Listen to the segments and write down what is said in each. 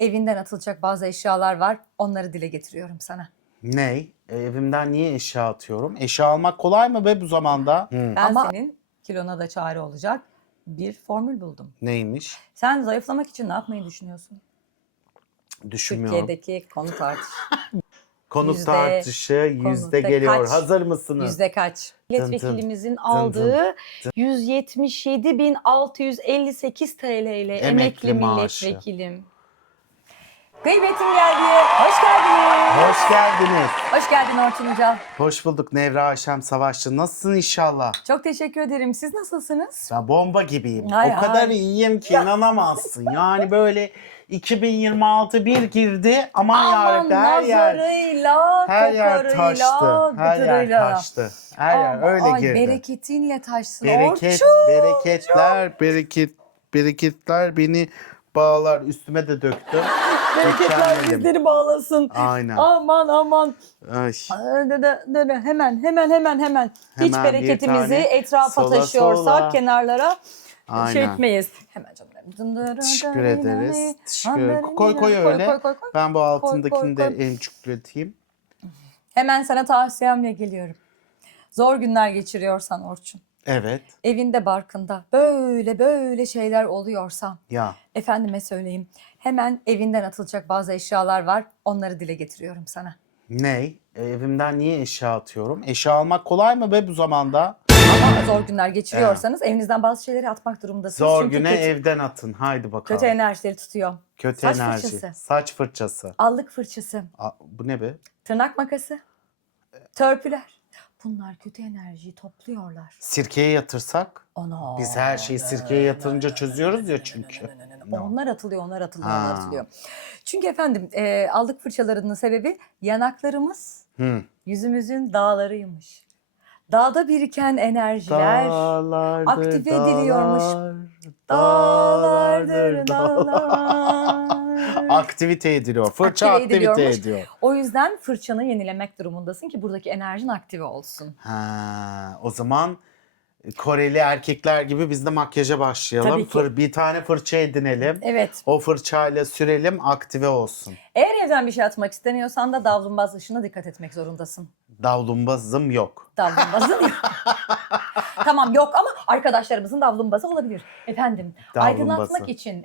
Evinden atılacak bazı eşyalar var. Onları dile getiriyorum sana. Ney? Evimden niye eşya atıyorum? Eşya almak kolay mı be bu zamanda? Ben senin kilona da çare olacak bir formül buldum. Neymiş? Sen zayıflamak için ne yapmayı düşünüyorsun? Düşünmüyorum. Türkiye'deki konu tartış. Konu Yüzde- tartışı yüzde konuda geliyor. kaç? Hazır mısınız? Yüzde kaç? Milletvekilimizin aldığı 177.658 TL ile emekli maaşı. milletvekilim. Gıybetim geldi. Hoş geldiniz. Hoş geldiniz. Hoş geldin Orçun Hocam. Hoş bulduk Nevra Ayşem Savaşçı. Nasılsın inşallah? Çok teşekkür ederim. Siz nasılsınız? Ben bomba gibiyim. Hay o kadar hay. iyiyim ki inanamazsın. Yani böyle 2026 bir girdi. Aman yarabbim her yer. nazarıyla, Her yer kokarıyla, taştı. Her yer gıdırıyla. taştı. Her yer öyle Ay, girdi. bereketinle taşsın Bereket, Orçun. bereketler beni bağlar. Üstüme de döktüm. Bereketler Mükemmelim. bizleri bağlasın. Aynen. Aman aman. Ay. Hemen. Hiç Hemen bir bereketimizi tane etrafa sola taşıyorsak sola. kenarlara Aynen. şey etmeyiz. Hemen canım. Teşekkür ederiz. Teşekkür ederim. Koy öyle. Koy. Ben bu altındakini de koy. emcükleteyim. Hemen sana tavsiyemle geliyorum. Zor günler geçiriyorsan Orçun, Evet. evinde barkında böyle şeyler oluyorsa, Ya. efendime söyleyeyim, hemen evinden atılacak bazı eşyalar var. Onları dile getiriyorum sana. Ney? Evimden niye eşya atıyorum? Eşya almak kolay mı be bu zamanda? Ama zor günler geçiriyorsanız evinizden bazı şeyleri atmak durumundasınız. Zor Çünkü güne kötü, evden atın. Haydi bakalım. kötü enerjileri tutuyor. Kötü Saç enerji. fırçası. Saç fırçası. Allık fırçası, Bu ne be? tırnak makası, törpüler. Bunlar kötü enerjiyi topluyorlar. Sirkeye yatırsak? Ana. Biz her şeyi sirkeye yatırınca çözüyoruz ya çünkü. Onlar atılıyor. Ha. Çünkü efendim allık fırçalarının sebebi yanaklarımız Hı. yüzümüzün dağlarıymış. Dağda biriken enerjiler Dağlardır, aktive ediliyormuş. Dağlardır, Dağlar. Aktivite ediliyor. Fırça Aktive aktivite ediliyormuş. ediyor. O yüzden fırçanı yenilemek durumundasın ki buradaki enerjin aktive olsun. Ha, o zaman Koreli erkekler gibi biz de makyaja başlayalım. Tabii ki. Bir tane fırça edinelim. Evet. O fırçayla sürelim, aktive olsun. Eğer evden bir şey atmak istemiyorsan da davlumbaz ışığına dikkat etmek zorundasın. Davlumbazım yok. Davlumbazın yok. Tamam yok ama arkadaşlarımızın davlumbazı olabilir. Efendim Davlumbazı. aydınlatmak için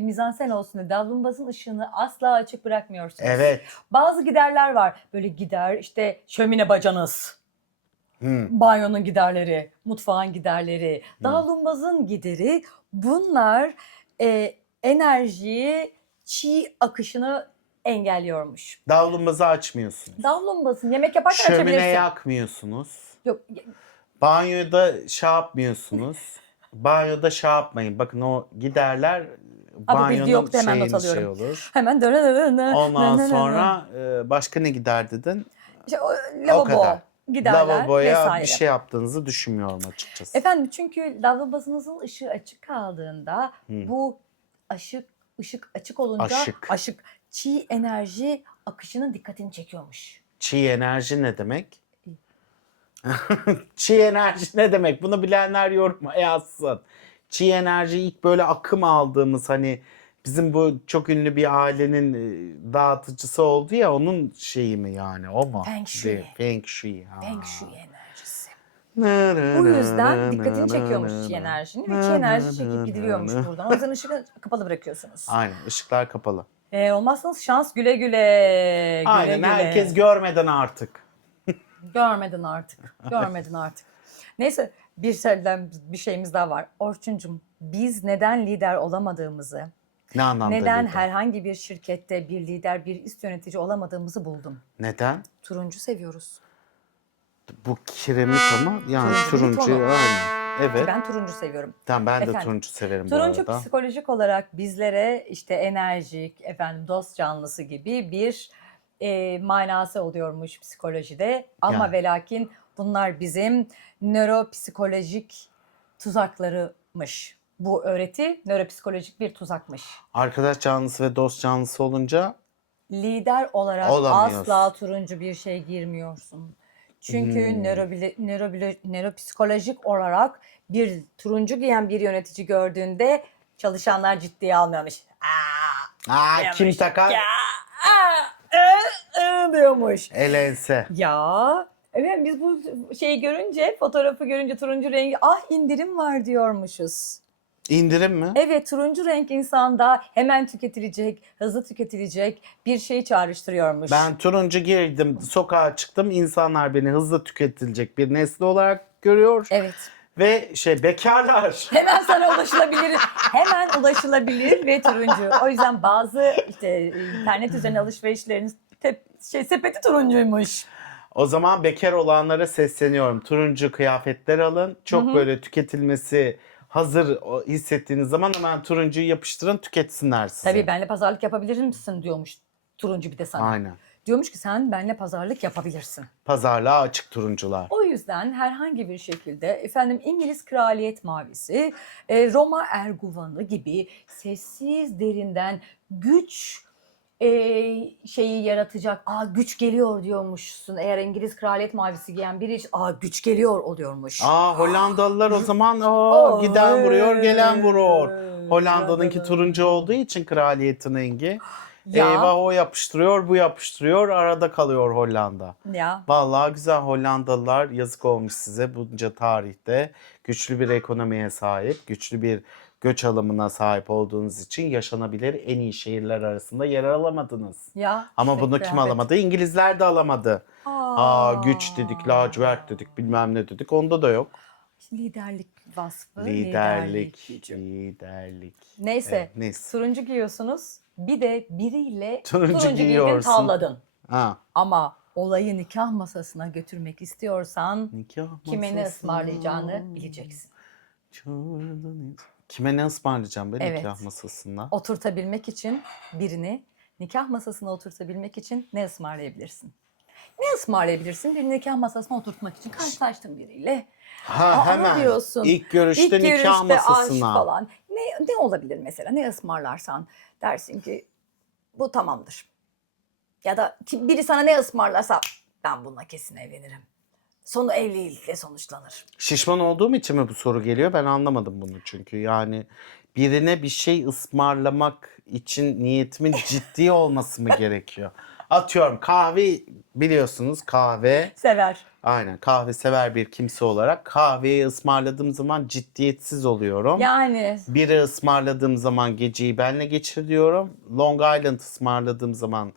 mizansen olsun diye davlumbazın ışığını asla açık bırakmıyorsunuz. Evet. Bazı giderler var. Böyle gider işte şömine bacanız. Hı. Banyonun giderleri, mutfağın giderleri, davlumbazın gideri, bunlar enerjiyi, çiğ akışını engelliyormuş. Davlumbazı açmıyorsunuz. Davlumbazın yemek yaparken Şömine açabilirsin. yakmıyorsunuz. Yok, Banyoda şey yapmıyorsunuz. Banyoda şey yapmayın. Bakın o giderler Ama bilgi banyonun yoktu, hemen not şeyini alıyorum. şey olur. hemen Ondan sonra başka ne gider dedin? İşte o O lavabo kadar. giderler Lavaboya vesaire. bir şey yaptığınızı düşünmüyorum açıkçası. Efendim çünkü lavabozunuzun ışığı açık kaldığında bu ışık açık olunca çiğ enerji akışının dikkatini çekiyormuş. Çiğ enerji ne demek? Çiğ enerji ne demek? Bunu bilenler yoruma yazsın. Çiğ enerji ilk böyle akım aldığımız hani bizim bu çok ünlü bir ailenin dağıtıcısı oldu ya onun şeyi mi yani o mu? Feng Shui. Feng Shui. Feng Shui enerjisi. Bu yüzden dikkatini çekiyormuş çiğ enerjini ve çiğ enerji çekip gidiliyormuş buradan. O yüzden ışığı kapalı bırakıyorsunuz. Aynen, ışıklar kapalı. Olmazsanız şans güle güle. Aynen, herkes görmeden artık. Görmedin artık. Neyse bir şeyimiz daha var. Orçuncum, biz neden lider olamadığımızı, Ne anlamda neden lider? herhangi bir şirkette bir lider, bir üst yönetici olamadığımızı buldum. Neden? Turuncu seviyoruz. Bu kiremit ama yani Turuncu bir turuncu tonu. aynen. Evet. Ben turuncu seviyorum. Tamam, ben de Efendim, turuncu severim bu Turuncu arada. psikolojik olarak bizlere işte enerjik, dost canlısı gibi bir manası oluyormuş psikolojide. Ama Yani. ve lakin bunlar bizim nöropsikolojik tuzaklarımış. Bu öğreti nöropsikolojik bir tuzakmış. Arkadaş canlısı ve dost canlısı olunca Lider olarak olamıyoruz. asla turuncu bir şey girmiyorsun. Çünkü nöropsikolojik olarak bir turuncu giyen bir yönetici gördüğünde çalışanlar ciddiye almıyormuş. Aa, kim takar? Ya, diyormuş. El ense. Ya evet, biz bu şeyi görünce, fotoğrafı görünce turuncu rengi, indirim var diyormuşuz. İndirim mi? Evet, turuncu renk insanda hemen tüketilecek, hızlı tüketilecek bir şey çağrıştırıyormuş. Ben turuncu girdim, sokağa çıktım. İnsanlar beni hızlı tüketilecek bir nesne olarak görüyor. Evet. Ve bekarlar. Hemen sana ulaşılabilir. Hemen ulaşılabilir ve turuncu. O yüzden bazı internet üzerine alışverişleriniz sepeti turuncuymuş. O zaman bekar olanlara sesleniyorum. Turuncu kıyafetler alın. Çok böyle tüketilmesi hazır hissettiğiniz zaman hemen turuncuyu yapıştırın, tüketsinler sizi. Tabii benimle pazarlık yapabilir misin diyormuş turuncu bir de sana. Aynen. Diyormuş ki sen benimle pazarlık yapabilirsin. Pazarlığa açık turuncular. O yüzden herhangi bir şekilde İngiliz Kraliyet Mavisi, Roma Erguvanı gibi sessiz derinden güç şeyi yaratacak. Güç geliyor diyormuşsun. Eğer İngiliz Kraliyet Mavisi giyen biri güç geliyor oluyormuş. Hollandalılar o zaman giden vuruyor, gelen vurur. Hollanda'nınki turuncu olduğu için kraliyetin rengi. Ya. Eyvah, o yapıştırıyor, bu yapıştırıyor. Arada kalıyor Hollanda. Ya. Vallahi güzel Hollandalılar, yazık olmuş size bunca tarihte. Güçlü bir ekonomiye sahip, güçlü bir göç alımına sahip olduğunuz için yaşanabilir en iyi şehirler arasında yer alamadınız. Ya. Ama bunu kim alamadı? İngilizler de alamadı. Güç dedik, lacivert dedik, bilmem ne dedik. Onda da yok. Liderlik vasfı, Liderlik, gücü. liderlik. Neyse, Evet, neyse. turuncu giyiyorsunuz. Bir de biriyle Turuncu turuncu giydin, giyiyorsun. tavladın. Ha. Ama olayı nikah masasına götürmek istiyorsan Nikah kime ne masasına ısmarlayacağını bileceksin. Kime ne ısmarlayacağım ben Evet. nikah masasında? Oturtabilmek için birini, nikah masasına oturtabilmek için ne ısmarlayabilirsin? Ne ısmarlayabilirsin? Bir nikah masasına oturtmak için karşılaştın biriyle. Hemen diyorsun. ilk görüşte nikah görüşte masasına. aşk falan. Ne olabilir mesela? Ne ısmarlarsan dersin ki bu tamamdır. Ya da biri sana ne ısmarlarsa ben bununla kesin evlenirim. Sonu evlilikle sonuçlanır. Şişman olduğum için mi bu soru geliyor? Ben anlamadım bunu çünkü. Yani birine bir şey ısmarlamak için niyetimin ciddi olması mı gerekiyor? Atıyorum, kahve, biliyorsunuz kahve. Sever. Aynen, kahve sever bir kimse olarak kahveyi ısmarladığım zaman ciddiyetsiz oluyorum. Yani. Biri ısmarladığım zaman geceyi benle geçir diyorum. Long Island ısmarladığım zaman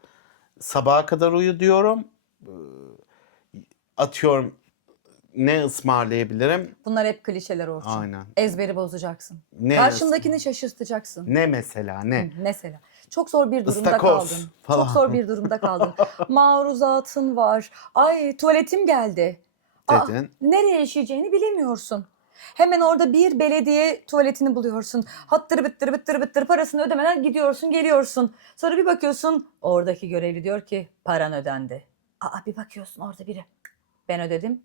sabaha kadar uyu diyorum. Atıyorum, ne ısmarlayabilirim? Bunlar hep klişeler Orçun. Aynen. Ezberi bozacaksın. Ne Karşındakini şaşırtacaksın. Ne mesela ne? Mesela. Çok zor bir durumda Istakoz kaldın. falan. Çok zor bir durumda kaldın. Maruzatın var. Ay tuvaletim geldi. Dedin. Nereye işeyeceğini bilemiyorsun. Hemen orada bir belediye tuvaletini buluyorsun. Hattır bıttır bıttır bıttır parasını ödemeden gidiyorsun geliyorsun. Sonra bir bakıyorsun oradaki görevli diyor ki paran ödendi. Bir bakıyorsun orada biri. Ben ödedim.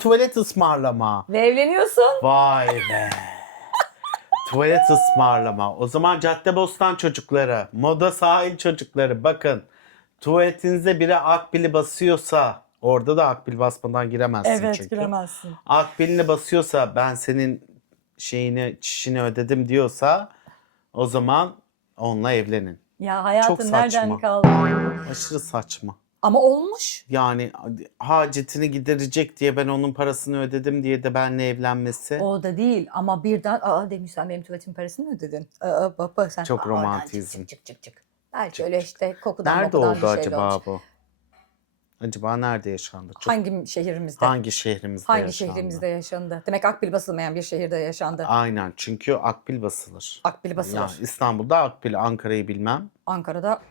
Tuvalet ısmarlama. Ve evleniyorsun. Vay be. Tuvalet ısmarlama. O zaman Caddebostan çocukları, Moda sahil çocukları, bakın. Tuvaletinize biri akbili basıyorsa, orada da akbil basmadan giremezsin Evet, çünkü. giremezsin. Akbilini basıyorsa, ben senin çişini ödedim diyorsa, o zaman onunla evlenin. Ya hayatın Çok saçma. nereden kaldı? Aşırı saçma. Ama olmuş. Yani hacetini giderecek diye ben onun parasını ödedim diye de benimle evlenmesi. O da değil ama birden demiş sen benim tuvaletin parasını mı ödedin? Baba sen Çok oradan romantizm. çık. Belki öyle işte kokudan Nerede mokudan oldu bir şey acaba olmuş. bu? Acaba nerede yaşandı? Hangi şehrimizde? Hangi şehrimizde Hangi yaşandı? şehrimizde yaşandı? Demek akbil basılmayan bir şehirde yaşandı. Aynen, çünkü akbil basılır. Akbil basılır. Yani İstanbul'da akbil, Ankara'yı bilmem. Ankara'da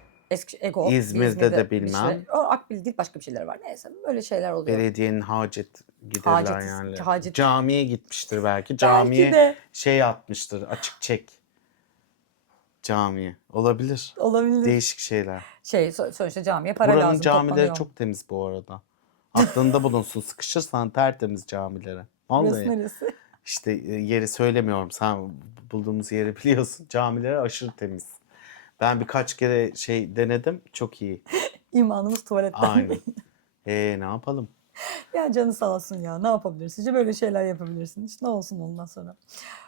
Ego, İzmir'de de bir bilmem. şey. O akbil değil başka bir şeyler var. Neyse böyle şeyler oluyor. Belediyenin hacet giderler yani. Hacet. Camiye gitmiştir belki. Camiye de. şey atmıştır, açık çek. Camiye. Olabilir. Olabilir. Değişik şeyler. Sonuçta camiye para Buranın lazım. camileri toplanıyor. çok temiz bu arada. Aklında bulunsun, sıkışırsan tertemiz camileri. Burası Vallahi. neresi? İşte yeri söylemiyorum. Sen bulduğumuz yeri biliyorsun. Camileri aşırı temiz. Ben birkaç kere denedim. Çok iyi. İmanımız tuvaletten. Aynen. Ne yapalım? Ya canı sağ olsun ya. Ne yapabilirsin? İşte böyle şeyler yapabilirsin. İşte ne olsun ondan sonra.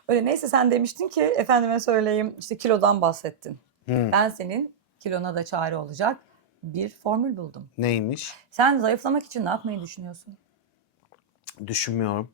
Öyle neyse sen demiştin ki efendime söyleyeyim işte kilodan bahsettin. Ben senin kilona da çare olacak bir formül buldum. Neymiş? Sen zayıflamak için ne yapmayı düşünüyorsun? Düşünmüyorum.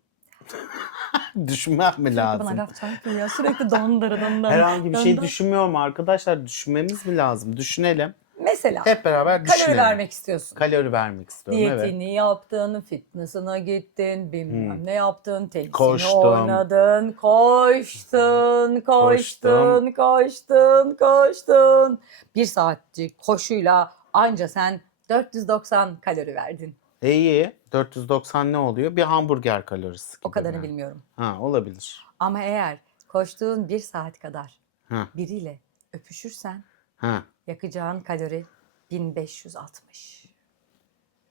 Düşünmem mi Sürekli bana lazım? laf çarpıyor ya. Sürekli dondırı dondırı. Herhangi bir şey düşünmüyorum arkadaşlar. Düşünmemiz mi lazım? Düşünelim. Mesela Hep beraber kalori düşünelim. vermek istiyorsun. Kalori vermek istiyorum, evet. Diyetini yaptın, fitness'ına gittin, bilmem ne yaptın, tenisini Koştum. oynadın, koştun, Koştum. koştun, koştun, koştun. Bir saatlik koşuyla anca sen 490 kalori verdin. İyi. 490 ne oluyor? Bir hamburger kalorisi gibi O kadarını mi? bilmiyorum. Ha, olabilir. Ama eğer koştuğun bir saat kadar Ha, biriyle öpüşürsen ha. yakacağın kalori 1560.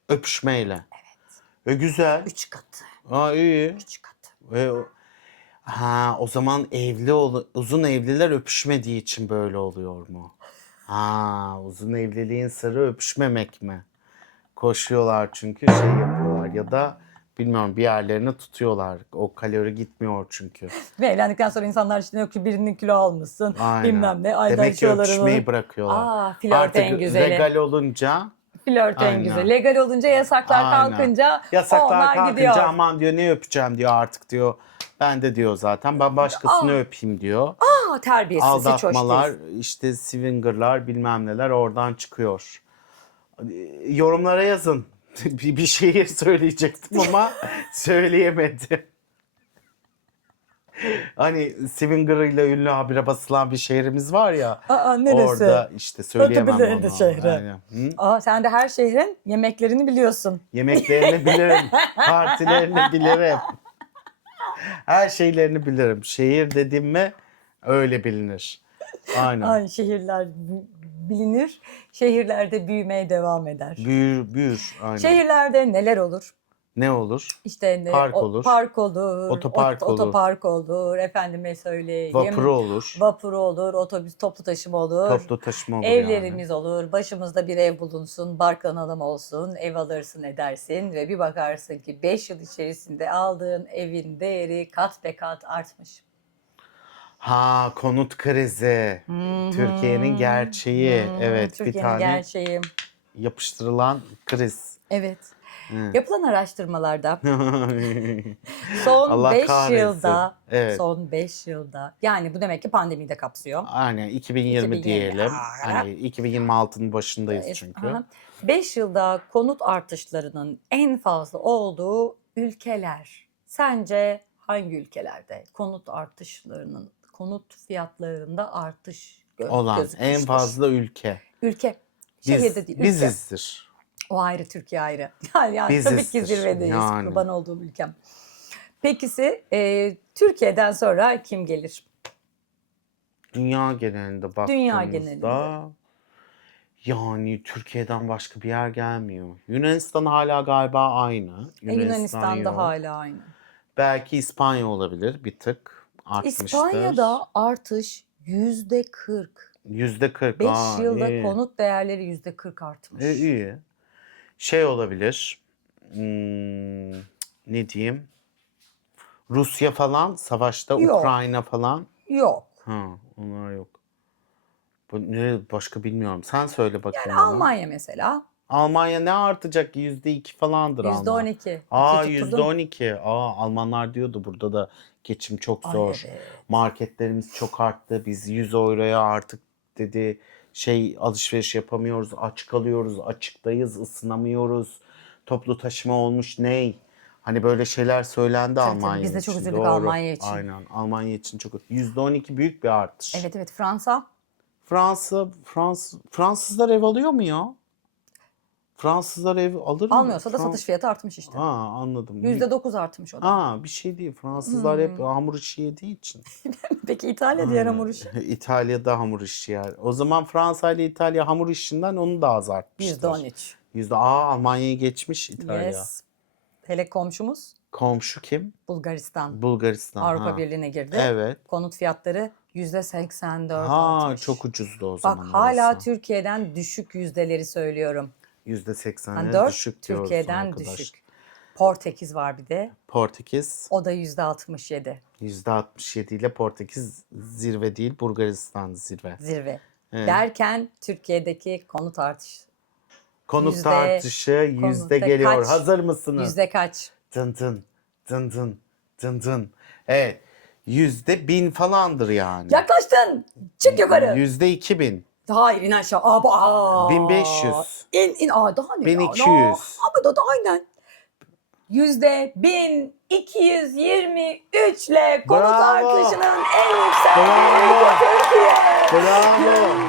Öpüşmeyle. Evet. Güzel. 3 katı. Aa, iyi. 3 katı. O zaman uzun evliler öpüşmediği için böyle oluyor mu? Uzun evliliğin sırrı öpüşmemek mi? Koşuyorlar çünkü şey yapıyorlar ya da bilmiyorum bir yerlerini tutuyorlar. O kalori gitmiyor çünkü. Ve evlendikten sonra insanlar işte yok ki birinin kilo almışsın Aynen. bilmem ne. Aydan Demek ki şuralarını. öpüşmeyi bırakıyorlar. Flört Artık en güzeli. regal olunca Flört en Aynen. güzeli. Legal olunca yasaklar aynen. kalkınca Yasaklar onlar kalkınca gidiyor. aman diyor ne öpeceğim diyor artık diyor. Ben de diyor zaten ben başkasını öpeyim diyor. Terbiyesiz hiç hoş Aldatmalar, değil. işte swingerlar bilmem neler oradan çıkıyor. Yorumlara yazın. Bir şehir söyleyecektim ama söyleyemedim. Hani swinger'ıyla ünlü habire basılan bir şehrimiz var ya. Neresi? Orada işte söyleyemem Ötebilirdi onu. şehri. Aynen. Hı? Sen de her şehrin yemeklerini biliyorsun. Yemeklerini bilirim. Partilerini bilirim. Her şeylerini bilirim. Şehir dediğim mi öyle bilinir. Aynen. Şehirler bilinir. Şehirlerde büyümeye devam eder. Büyür. Aynen. Şehirlerde neler olur? Ne olur? İşte Park olur. Park olur, Otopark olur. otopark olur, efendime söyleyeyim. Vapuru olur. Vapuru olur, otobüs, toplu taşıma olur. Toplu taşıma olur Evlerimiz olur, başımızda bir ev bulunsun, barklanalım olsun, ev alırsın edersin ve bir bakarsın ki 5 yıl içerisinde aldığın evin değeri kat be kat artmış. Konut krizi. Türkiye'nin gerçeği. Evet, bir Türkiye'nin tane gerçeği. yapıştırılan kriz. Evet. Yapılan araştırmalarda son Allah 5 kahretsin. yılda Evet. son 5 yılda yani bu demek ki pandemiyi de kapsıyor. Aynen 2020 diyelim. Hani 2026'nın başındayız çünkü. 5 yılda konut artışlarının en fazla olduğu ülkeler. Sence hangi ülkelerde konut artışlarının, konut fiyatlarında artış Olan gözükmüştür? en fazla ülke. Ülke. Şehirde değil, ülke. Bizizdir. O ayrı, Türkiye ayrı. Yani tabii ki Bizizdir. zirvedeyiz, Yani. kurban olduğum ülkem. Pekisi Türkiye'den sonra kim gelir? Dünya genelinde baktığımızda Dünya genelinde. yani Türkiye'den başka bir yer gelmiyor. Yunanistan hala galiba aynı. Yunanistan'da yok. hala aynı. Belki İspanya olabilir bir tık artmıştır. İspanya'da artış %40. %40. 5 yılda iyi. konut değerleri %40 artmış. İyi. Şey olabilir. Ne diyeyim? Rusya falan savaşta, Yok. Ukrayna falan. Yok. Onlar yok. Başka bilmiyorum. Sen söyle bakayım Yani bana. Almanya mesela. Almanya ne artacak? %2 falandır Almanya. %12. %12. Almanlar diyordu burada da geçim çok zor. Evet. Marketlerimiz çok arttı. Biz 100 euroya artık dedi alışveriş yapamıyoruz. Aç kalıyoruz. Açıktayız. Isınamıyoruz. Toplu taşıma olmuş ney? Hani böyle şeyler söylendi Tabii, Almanya biz de için. çok üzüldük Doğru. Almanya için. Aynen. Almanya için çok. %12 büyük bir artış. Evet, Fransa. Fransızlar ev alıyor mu ya? Fransızlar ev alır mı? Almıyorsa da satış fiyatı artmış işte. Anladım. %9 artmış o da. Bir şey değil. Fransızlar hep hamur işi yediği için. Peki İtalya diğer hamur işi? İtalya'da hamur işi yer. O zaman Fransa ile İtalya hamur işinden onu da az artmıştır. %13. Almanya'yı geçmiş İtalya. Yes. Hele komşumuz Komşu kim? Bulgaristan. Bulgaristan. Avrupa Birliği'ne girdi. Evet. Konut fiyatları %84 artmış. Çok ucuzdu o Bak zaman. hala orası. Türkiye'den düşük yüzdeleri söylüyorum. %80'e 4 düşük diyoruz Türkiye'den arkadaş. düşük. Portekiz var bir de. Portekiz O da %67. %67 ile Portekiz zirve değil, Bulgaristan zirve. Zirve. Evet. derken Türkiye'deki konut artışı. Konut Yüzde- tartışı yüzde konutta geliyor. kaç? Hazır mısınız? Yüzde kaç? Tın tın tın tın tın tın. Evet. %1000 falandır yani. Yaklaştın. Çık yukarı. %2000. Hayır in aşağı. Aa. 1500. İn. Daha ne? 1200. Abi da aynen. %1223 ile konut Bravo. artışının en yüksek Bravo. Türkiye. Bravo.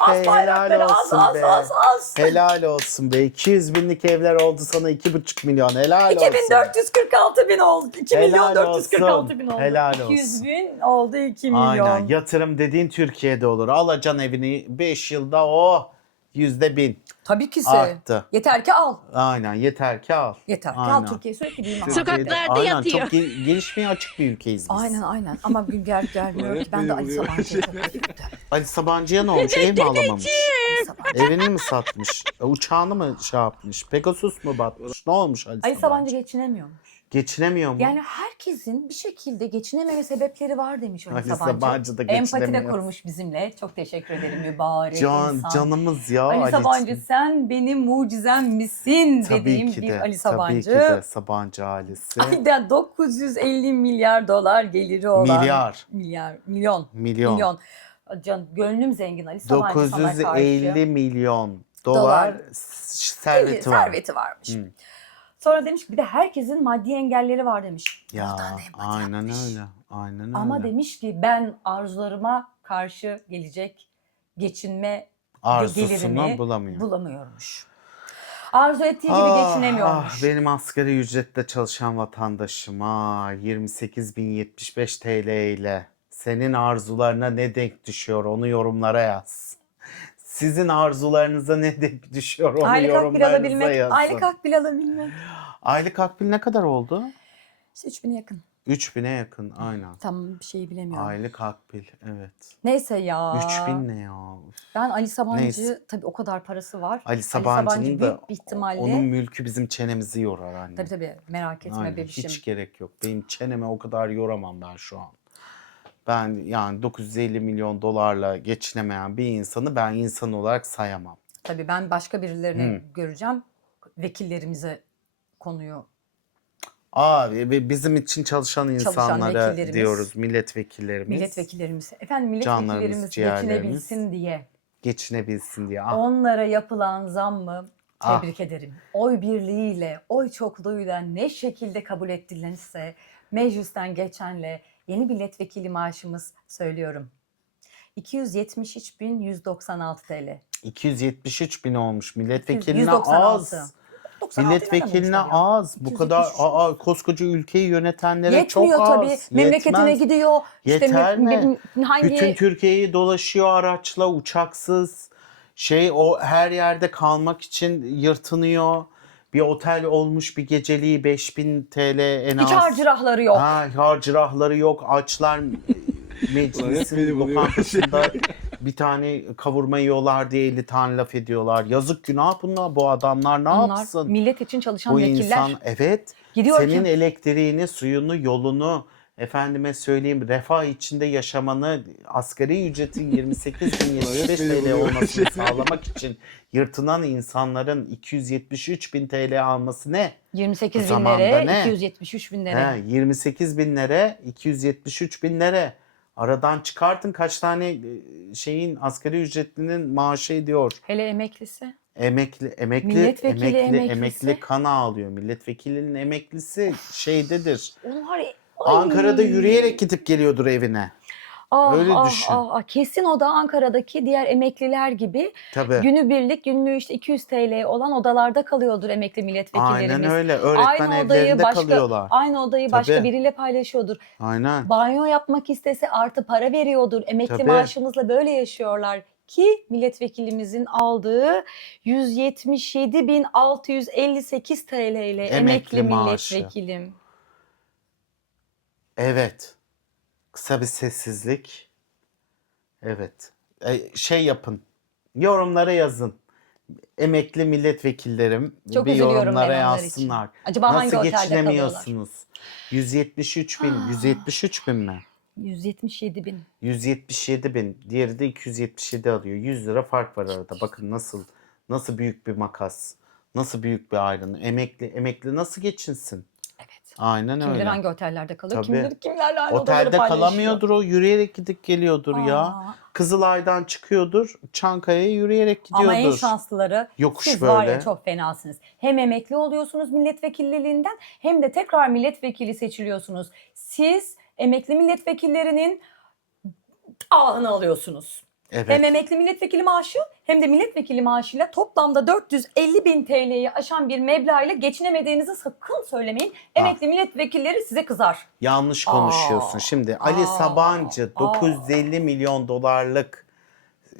Az Hey, bayrakları helal az olsun az be. az az. Helal olsun be. 200 binlik evler oldu sana 2,5 milyon. Helal olsun. 2446 bin oldu. 2 milyon Helal 446 bin oldu. Helal 200 olsun. bin oldu 2 milyon. Aynen. Yatırım dediğin Türkiye'de olur. Alacaksın evini 5 yılda o %1000 Tabii ki arttı. Yeter ki al. Aynen. Yeter ki al. Yeter ki Aynen. al. Türkiye sürekli büyüme halinde. Sokaklarda Aynen. yatıyor. Çok gelişmeye açık bir ülkeyiz biz. Aynen ama gün gelmiyor ki ben de Ali Sabancı'ya çok üzüldüm. Ali Sabancı'ya ne olmuş? Ev mi alamamış? Ali Sabancı. Evini mi satmış? Uçağını mı şey yapmış? Pegasus mu batmış? Ne olmuş Ali Ali Sabancı? Sabancı geçinemiyormuş. Geçinemiyor mu? Yani herkesin bir şekilde geçinememe sebepleri var demiş Ali Ali Sabancı. Sabancı da Empati de geçinemiyor. kurmuş bizimle. Çok teşekkür ederim mübarek Can, insan. canımız ya Ali Ali'cim. Sabancı sen benim mucizem misin dediğim Tabii ki bir de. Ali Tabii Sabancı. ki de Sabancı ailesi. Ayda 950 milyar dolar geliri olan. Milyon. Can, gönlüm zengin Ali Sabancı sana karşı. 950 milyon dolar serveti var. Serveti varmış. Hı. Sonra demiş ki bir de herkesin maddi engelleri var demiş. Ya Oradan da empati aynen yapmış. öyle. Aynen öyle. Ama demiş ki ben arzularıma karşı gelecek geçinme arzusunu gelirimi bulamıyor. bulamıyormuş. Arzu ettiği gibi geçinemiyormuş. Benim asgari ücretle çalışan vatandaşıma 28.075 TL ile senin arzularına ne denk düşüyor onu yorumlara yaz. Sizin arzularınıza ne denk düşüyor onu Aylık akbil yorumlarınıza alabilmek. yazın. Aylık akbil alabilmek. Aylık akbil ne kadar oldu? İşte 3000'e yakın. 3000'e yakın aynen. Tam bir şeyi bilemiyorum. Aylık akbil evet. Neyse ya. 3000 ne ya? Ben Ali Sabancı Neyse. tabii o kadar parası var. Ali Sabancı'nın da büyük bir ihtimalle. onun mülkü bizim çenemizi yorar anne. Tabii merak etme Aynen, bebişim. hiç gerek yok. Benim çeneme o kadar yoramam ben şu an. Ben yani 950 milyon dolarla geçinemeyen bir insanı ben insan olarak sayamam. Tabii ben başka birilerini göreceğim. Vekillerimize konuyu. Bizim için çalışan insanlara vekillerimiz. diyoruz milletvekillerimiz. Milletvekillerimiz. Efendim Canlarımız, milletvekillerimiz ciğerlerimiz. geçinebilsin diye. Geçinebilsin diye. Onlara yapılan zammı Ah. tebrik ederim. Oy birliğiyle, oy çokluğuyla ne şekilde kabul ettilerse meclisten geçenle yeni milletvekili maaşımız söylüyorum. 273.196 TL. 273 bin olmuş. Milletvekiline 196. az. 96 Milletvekiline nereden bulmuşlar ya? az. Bu kadar 273. koskoca ülkeyi yönetenlere Yetmiyor çok tabii. az. Memleketine Yetmez. gidiyor. İşte Yeter mi? hangi Bütün Türkiye'yi dolaşıyor araçla, uçaksız. O her yerde kalmak için yırtınıyor. Bir otel olmuş bir geceliği 5000 TL en az. hiç harcırahları yok. Harcırahları yok. Açlar meclisin lokantasında bir tane kavurma yiyorlar diye 50 tane laf ediyorlar. Yazık günah bunlar. Bu adamlar ne Bunlar yapsın? millet için çalışan Bu vekiller. insan evet. Gidiyor Senin ki- elektriğini, suyunu, yolunu efendime söyleyeyim refah içinde yaşamanı asgari ücretin 28.075 TL olmasını sağlamak için yırtınan insanların 273.000 TL alması ne? 28 Bu zamanda binlere, ne? 273 binlere. 28 binlere, 273 binlere. Aradan çıkartın kaç tane asgari ücretlinin maaşı ediyor. Hele emeklisi. Emekli Milletvekili emeklisi. kan ağlıyor. Milletvekilinin emeklisi şeydedir. Onlar Ankara'da yürüyerek gidip geliyordur evine. Öyle düşün. Kesin o da Ankara'daki diğer emekliler gibi Tabii. günlük işte 200 TL olan odalarda kalıyordur emekli milletvekillerimiz. Aynen öyle. Öğretmen evlerinde kalıyorlar. Aynı odayı başka Tabii. biriyle paylaşıyordur. Aynen. Banyo yapmak istese artı para veriyordur. Emekli Tabii. maaşımızla böyle yaşıyorlar ki milletvekilimizin aldığı 177.658 TL ile emekli maaşı. milletvekilim. Evet. Kısa bir sessizlik. Evet. Yapın. Yorumlara yazın. Emekli milletvekillerim Çok bir üzülüyorum yorumlara ben onlar yazsınlar. için. Acaba hangi Nasıl otelde kalıyorlar? geçinemiyorsunuz? 173 bin mi? 177 bin. 177 bin. Diğeri de 277 alıyor. 100 lira fark var arada. Bakın nasıl büyük bir makas. Nasıl büyük bir ayrım. Emekli nasıl geçinsin? Evet. Aynen Kimleri öyle. hangi otellerde kalıyor? Tabii. Kimleri kimlerle aynı odaları Otelde paylaşıyor? kalamıyordur o. Yürüyerek gidip geliyordur ya. Aa, Kızılay'dan çıkıyordur. Çankaya'ya yürüyerek ama en gidiyordur. şanslıları Yokuş siz var ya, böyle. çok fenasınız. Hem emekli oluyorsunuz milletvekilliliğinden hem de tekrar milletvekili seçiliyorsunuz. Siz emekli milletvekillerinin ahını alıyorsunuz. Evet. Hem emekli milletvekili maaşı hem de milletvekili maaşıyla toplamda 450 bin TL'yi aşan bir meblağ ile geçinemediğinizi sakın söylemeyin. Emekli milletvekilleri size kızar. Yanlış konuşuyorsun. Şimdi Ali Sabancı 950 milyon dolarlık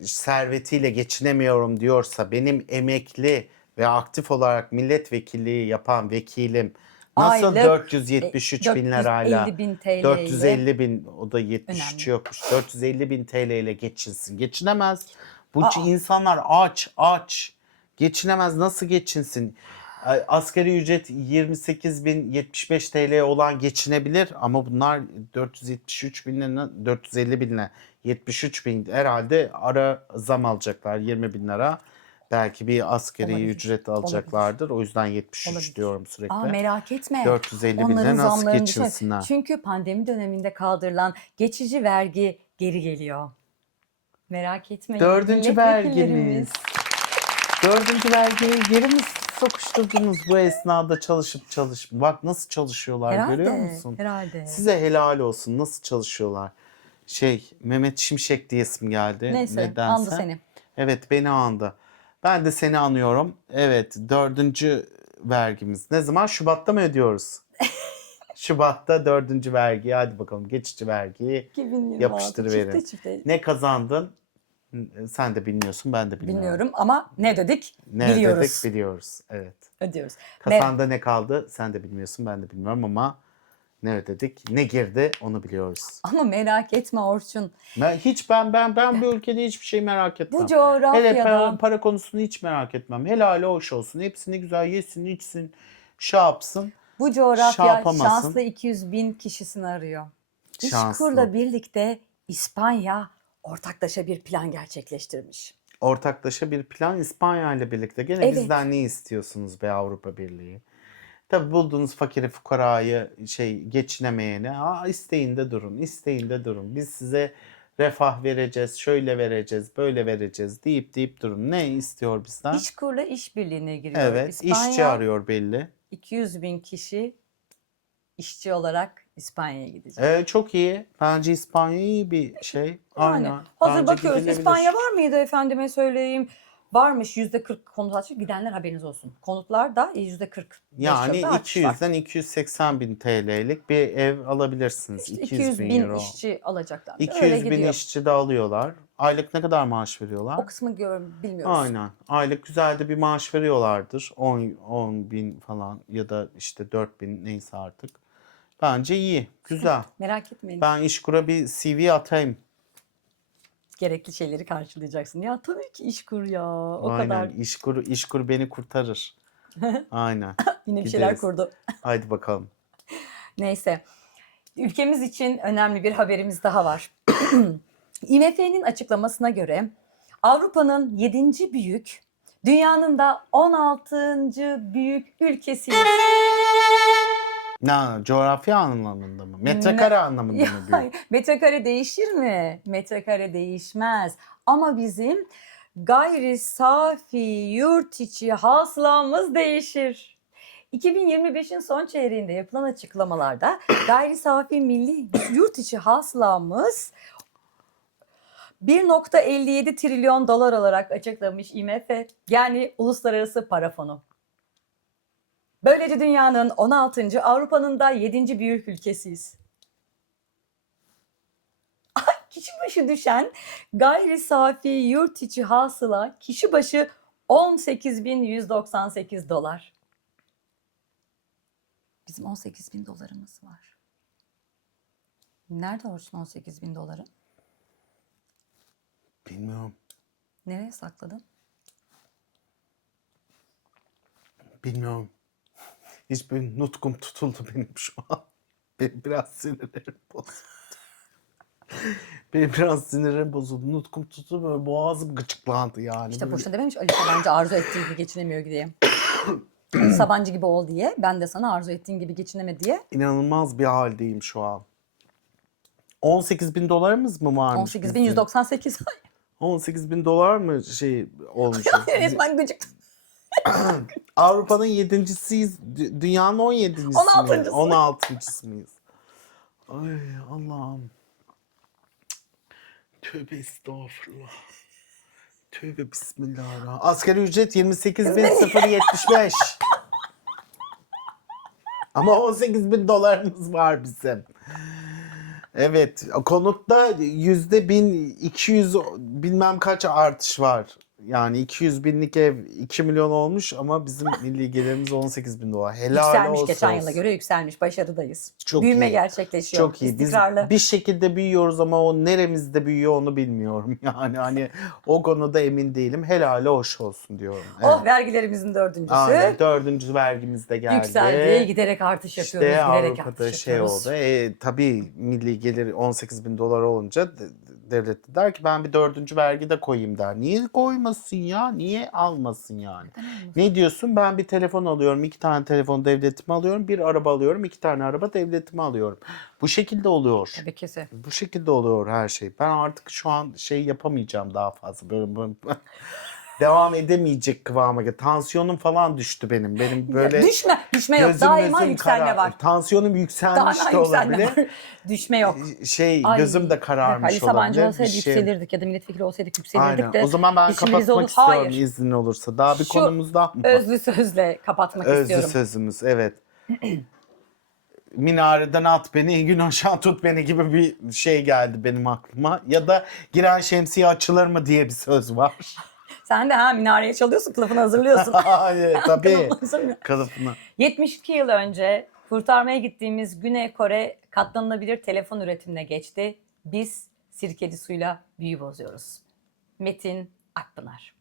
servetiyle geçinemiyorum diyorsa benim emekli ve aktif olarak milletvekilliği yapan vekilim nasıl Aylık 473 bin lirayla 450 bin TL ile 450 bin, o da 73 önemli. yokmuş, 450 bin TL ile geçinsin? Geçinemez. Bu Aa. insanlar aç. Geçinemez, nasıl geçinsin? Asgari ücret 28 bin 75 TL olan geçinebilir ama bunlar 473 binle 450 binle 73 bin herhalde ara zam alacaklar, 20 bin lira. Belki bir asgari Olabilir. ücret alacaklardır. O yüzden 73 Olabilir. diyorum sürekli. Merak etme. 450 binle Onların nasıl zamlarını düşün. geçinsinler? Çünkü pandemi döneminde kaldırılan geçici vergi geri geliyor. Merak etmeyin. Dördüncü vergimiz. Milletvekillerimiz. Dördüncü vergiyi geri mi sokuşturdunuz bu esnada çalışıp? Bak nasıl çalışıyorlar, görüyor musun? Herhalde. Size helal olsun, nasıl çalışıyorlar. Mehmet Şimşek diyesim geldi. Neyse, Nedense. andı seni. Evet, beni andı. Ben de seni anıyorum. Evet, dördüncü vergimiz. Ne zaman? Şubat'ta mı ödüyoruz? Şubat'ta dördüncü vergi. Hadi bakalım, geçici vergiyi 2026 yapıştırıverin. çifte. Ne kazandın? Sen de bilmiyorsun, ben de bilmiyorum. Bilmiyorum ama ne dedik? Ne biliyoruz. ödedik biliyoruz. Evet. Ödüyoruz. Kasanda ne kaldı? Sen de bilmiyorsun, ben de bilmiyorum ama ne ödedik? Ne girdi? Onu biliyoruz. Ama merak etme Orçun. Ben bu ülkede hiçbir şey merak etmem. Bu Hele coğrafyada para konusunu hiç merak etmem. Helali hoş olsun. Hepsini güzel yesin, içsin, şey yapsın. bu Şey coğrafya yapamasın. şanslı 200 bin kişisini arıyor. Şanslı. İşkur'la birlikte İspanya ortaklaşa bir plan gerçekleştirmiş. Ortaklaşa bir plan İspanya ile birlikte. Gene Evet. bizden ne istiyorsunuz be Avrupa Birliği? Tabii bulduğunuz fakiri fukarayı geçinemeyeni isteğinde durun. Biz size refah vereceğiz, şöyle vereceğiz, böyle vereceğiz deyip durun. Ne istiyor bizden? İşkur'la işbirliğine giriyor. Evet, İspanya işçi arıyor belli. 200 bin kişi işçi olarak İspanya'ya gidecek. Çok iyi. Bence İspanya iyi bir şey. Yani Aynen. hazır Bence bakıyoruz. gidilebilir. İspanya var mıydı efendime söyleyeyim? Varmış %40 konut açık. Gidenler haberiniz olsun. Konutlar da %40. Yani da açık var. 200'den 280 bin TL'lik bir ev alabilirsiniz. İşte 200 bin euro. işçi alacaklar. 200 bin işçi de alıyorlar. Aylık ne kadar maaş veriyorlar? O kısmı bilmiyoruz. Aynen. Aylık güzel de bir maaş veriyorlardır. 10 bin falan ya da işte 4 bin, neyse artık. Bence iyi. Güzel. Merak etmeyin. Ben İşkur'a bir CV atayım. Gerekli şeyleri karşılayacaksın. Ya tabii ki İşkur ya. O Aynen. kadar. İşkur beni kurtarır. Aynen. Yine bir şeyler Gideriz. kurdu. Haydi bakalım. Neyse. Ülkemiz için önemli bir haberimiz daha var. IMF'nin açıklamasına göre Avrupa'nın 7. büyük, dünyanın da 16. büyük ülkesiyiz. Coğrafya anlamında mı? Metrekare anlamında mı büyük? Metrekare değişir mi? Metrekare değişmez. Ama bizim gayri safi yurt içi hasılamız değişir. 2025'in son çeyreğinde yapılan açıklamalarda gayri safi milli yurt içi hasılamız 1,57 trilyon dolar olarak açıklamış IMF, yani Uluslararası Para Fonu. Böylece dünyanın 16. Avrupa'nın da 7. büyük ülkesiyiz. Kişi başı düşen gayri safi yurt içi hasıla kişi başı 18.198 dolar. Bizim 18.000 dolarımız var. Nerede olsun 18.000 doları? Bilmiyorum. Nereye sakladın? Bilmiyorum. Hiçbir nutkum tutuldu benim şu an. Benim biraz sinirlerim bozuldu. Benim biraz sinirim bozuldu. Nutkum tuttu böyle boğazım gıcıklandı yani. İşte Böyle. boşuna dememiş Ali Sabancı arzu ettiği gibi geçinemiyor diye. Ali Sabancı gibi ol diye. Ben de sana arzu ettiğin gibi geçineme diye. İnanılmaz bir haldeyim şu an. 18 bin dolarımız mı varmış? 18.198. 18 bin dolar mı şey olmuş? Resmen gıcık. Avrupa'nın 7.siyiz. Dünyanın 17.si 16.sı. miyiz? 16.sı mıyız? Ay Allah'ım. Tövbe estağfurullah. Tövbe bismillahirrahmanirrahim. Asgari ücret 28.075. Ama 18 bin dolarımız var bizim. Evet, konutta %1200 bilmem kaç artış var. Yani 200 binlik ev 2 milyon olmuş ama bizim milli gelirimiz 18 bin dolar. Helal Yükselmiş, olsun. geçen yıla göre yükselmiş. Başarıdayız. Çok Büyüme iyi. gerçekleşiyor. Çok iyi. Biz İstikrarlı. bir şekilde büyüyoruz ama o neremizde büyüyor onu bilmiyorum. Yani hani o konuda emin değilim. Helali hoş olsun diyorum. Evet. Oh, vergilerimizin dördüncüsü. Aynen, 4. vergimiz de geldi. Yükseldi. Giderek artış yapıyoruz. İşte Giderek Avrupa'da artış şey yapıyoruz. oldu. Tabii milli gelir 18 bin dolar olunca devlet de der ki ben bir 4. vergi de koyayım der. Niye koymasın ya? Niye almasın yani? Ne diyorsun? Ben bir telefon alıyorum. 2 tane telefon devletime alıyorum. Bir araba alıyorum. 2 tane araba devletime alıyorum. Bu şekilde oluyor. Tabii kesin. Bu şekilde oluyor her şey. Ben artık şu an şey yapamayacağım daha fazla. Böyle devam edemeyecek kıvama geldi. Tansiyonum falan düştü benim. Benim böyle Düşme yok. gözüm Daima gözüm yükselme var. Tansiyonum yükselmiş Daima de yükselme olabilir. var. Düşme yok. Şey gözüm de kararmış Ali Sabancı olabilir. olsaydı Bir şey. yükselirdik ya da milletvekili olsaydık yükselirdik Aynen. de. O zaman ben işimiz kapatmak olur. istiyorum Hayır. iznin olursa. Daha bir Şu konumuz daha mı var? Özlü sözle kapatmak Özlü istiyorum. sözümüz evet. Minareden at beni, gün aşağı tut beni gibi bir şey geldi benim aklıma. Ya da giren şemsiye açılır mı diye bir söz var. Sen de minareye çalıyorsun, kılıfını hazırlıyorsun. Hayır tabii. Kılıfını hazırlıyor. Kılıfını. 72 yıl önce kurtarmaya gittiğimiz Güney Kore katlanılabilir telefon üretimine geçti. Biz sirkeli suyla büyü bozuyoruz. Metin Akpınar.